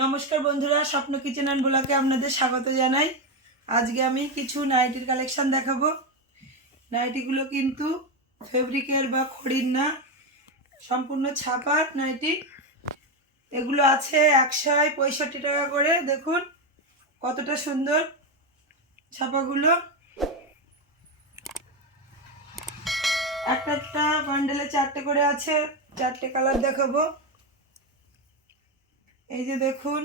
নমস্কার বন্ধুরা, স্বপ্ন কিচেন অ্যান্ড ব্লকে আপনাদের স্বাগত জানাই। আজকে আমি কিছু নাইটির কালেকশান দেখাবো। নাইটিগুলো কিন্তু ফেব্রিকের বা খড়ির না, সম্পূর্ণ ছাপার নাইটি এগুলো আছে একশো পঁয়ষট্টি টাকা করে, দেখুন কতটা সুন্দর ছাপাগুলো। একটা একটা বান্ডেলে চারটে করে আছে, চারটে কালার দেখাবো। এই যে দেখুন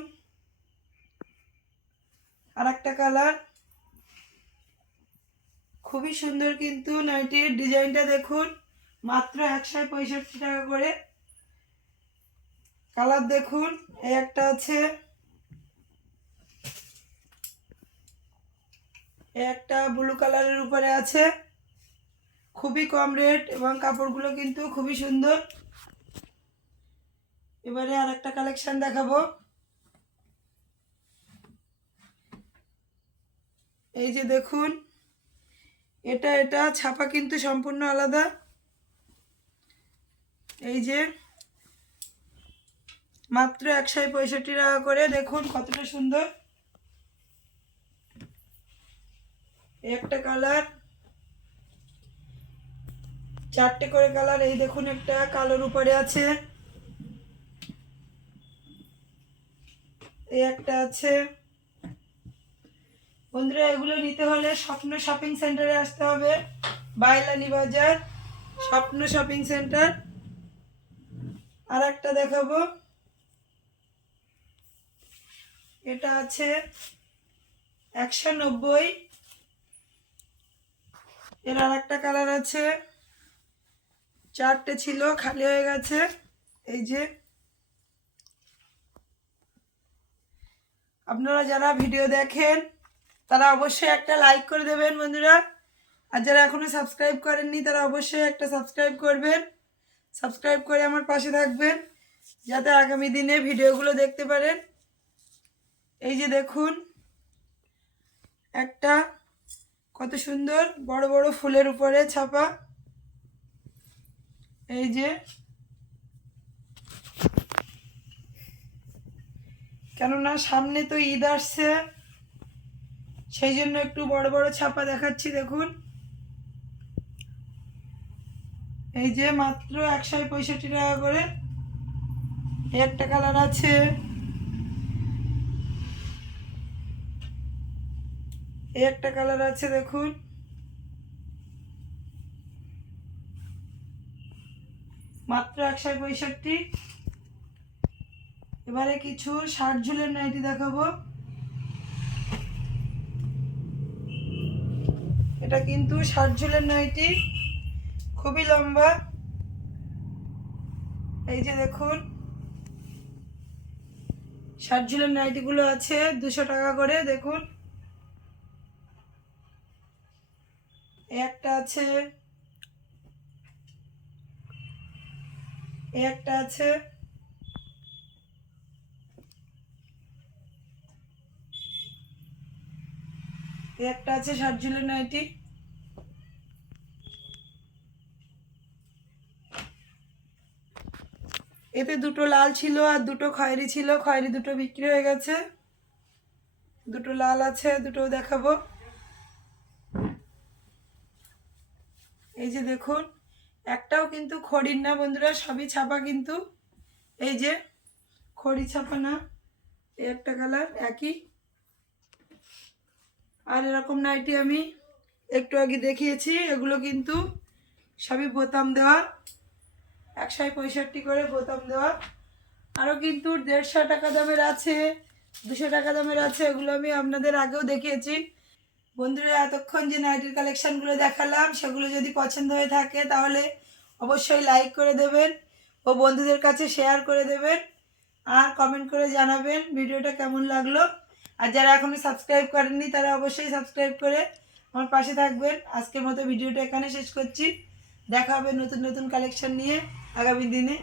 আর একটা কালার। খুবই সুন্দর কিন্তু নাইটির ডিজাইনটা দেখুন, মাত্র একশো পঁয়ষট্টি টাকা করে। কালার দেখুন, এই একটা আছে। একটা ব্লু কালারের উপরে আছে। খুবই কম রেট এবং কাপড়গুলো কিন্তু খুবই সুন্দর। এবারে আর একটা কালেকশন দেখাবো। এই যে দেখুন, এটা এটা ছাপা কিন্তু সম্পূর্ণ আলাদা। এই যে মাত্র একশো পঁয়ষট্টি টাকা করে, দেখুন কতটা সুন্দর। একটা কালার চারটে করে কালার এই দেখুন একটা কালোর উপরে আছে। এই একটা আছে। বন্ধুরা, এগুলো নিতে হলে স্বপ্ন শপিং সেন্টারে আসতে হবে। বাইলানি বাজার, স্বপ্ন শপিং সেন্টার। আর একটা দেখাবো। এটা আছে একশো নব্বই। এর আর একটা কালার আছে। চারটে ছিল, খালি হয়ে গেছে। এই যে আপনারা যারা ভিডিও দেখেন, তারা অবশ্যই একটা লাইক করে দেবেন বন্ধুরা। আর যারা এখনও সাবস্ক্রাইব করেননি, তারা অবশ্যই একটা সাবস্ক্রাইব করবেন। সাবস্ক্রাইব করে আমার পাশে থাকবেন, যাতে আগামী দিনে ভিডিওগুলো দেখতে পারেন। এই যে দেখুন, একটা কত সুন্দর বড় বড় ফুলের উপরে ছাপা। এই যে কেননা সামনে তো ঈদ আসছে, সেই জন্য একটু বড় বড় ছাপা দেখাচ্ছি, দেখুন। এই যে মাত্র একশো পঁয়ষট্টি টাকা করে। একটা কালার আছে। একটা কালার আছে, দেখুন। মাত্র একশো পঁয়ষট্টি। এবারে কিছু ষাট ঝুলের নাইটি দেখাবো। এটা কিন্তু ষাট ঝুলের নাইটি, খুবই লম্বা। এই যে দেখুন ষাট ঝুলের নাইটিগুলো আছে, দুশো টাকা করে, দেখুন। একটা আছে একটা আছে। একটা আছে ষাট ঝুলের নাইটি এতে দুটো লাল ছিল আর দুটো খয়েরি ছিল। খয়েরি দুটো বিক্রি হয়ে গেছে। দুটো লাল আছে দুটো দেখাবো। এই যে দেখুন, একটাও কিন্তু খড়ির না বন্ধুরা, সবই ছাপা কিন্তু। এই যে, খড়ি ছাপা না একটা কালার একই। আর এরকম নাইটি আমি একটু আগে দেখিয়েছি, এগুলো কিন্তু সবই বোতাম দেওয়া। একশো পঁয়ষট্টি করে বোতাম দেওয়া। আরও কিন্তু দেড়শো টাকা দামের আছে, দুশো টাকা দামের আছে, এগুলো আমি আপনাদের আগেও দেখিয়েছি। বন্ধুরা, এতক্ষণ যে নাইটির কালেকশানগুলো দেখালাম, সেগুলো যদি পছন্দ হয়ে থাকে, তাহলে অবশ্যই লাইক করে দেবেন ও বন্ধুদের কাছে শেয়ার করে দেবেন। আর কমেন্ট করে জানাবেন ভিডিওটা কেমন লাগল। আর যারা এখনও সাবস্ক্রাইব করেননি, তারা অবশ্যই সাবস্ক্রাইব করে আমার পাশে থাকবেন। আজকের মতো ভিডিওটা এখানে শেষ করছি। দেখা হবে নতুন নতুন কালেকশন নিয়ে আগামী দিনে।